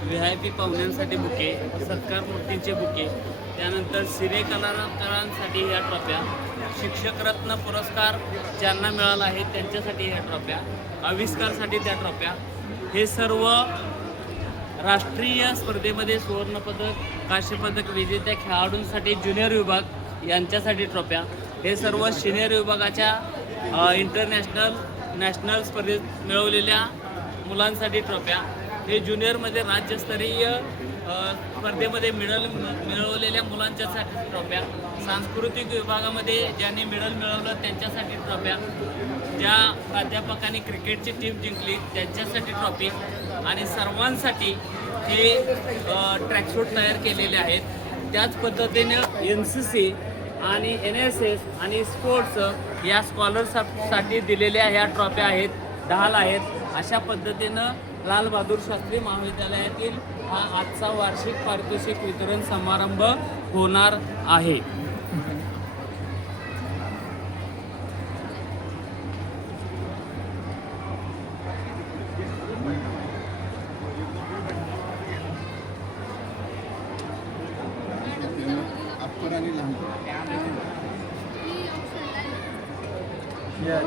VIP पाहुण्यांसाठी bouquet, सत्कार मूर्तींचे bouquet, त्यानंतर सिने कलाकारांसाठी ह्या ट्रॉफ्या, शिक्षक रत्न पुरस्कार ज्यांना मिळाला आहे त्यांच्यासाठी ह्या ट्रॉफ्या, आविष्कारसाठी त्या ट्रॉफ्या, हे सर्व राष्ट्रीय स्पर्धेमध्ये सुवर्णपदक कांस्यपदक विजेत्या खेळाडूंसाठी ज्युनियर विभाग यांच्यासाठी ट्रॉफ्या, हे सर्व सिनियर विभागाच्या इंटरनॅशनल नॅशनल स्पर्धेत मिळवलेल्या मुलांसाठी ट्रॉफ्या, हे ज्युनियरमध्ये राज्यस्तरीय स्पर्धेमध्ये मिळवलेल्या मुलांच्यासाठी ट्रॉफ्या, सांस्कृतिक विभागामध्ये ज्यांनी मेडल मिळवलं त्यांच्यासाठी ट्रॉफ्या, ज्या प्राध्यापकांनी क्रिकेटची टीम जिंकली त्यांच्यासाठी ट्रॉफी आणि सर्वांसाठी हे ट्रॅकसूट तयार केलेले आहेत. त्याच पद्धतीने NCC आणि NSS आणि स्पोर्ट्स या स्कॉलरशिपसाठी दिलेल्या ह्या ट्रॉफ्या आहेत, ढाल आहेत. अशा पद्धतीनं लाल बहादूर शास्त्री महाविद्यालयातील हा आजचा वार्षिक पारितोषिक वितरण समारंभ होणार आहे. Yeah,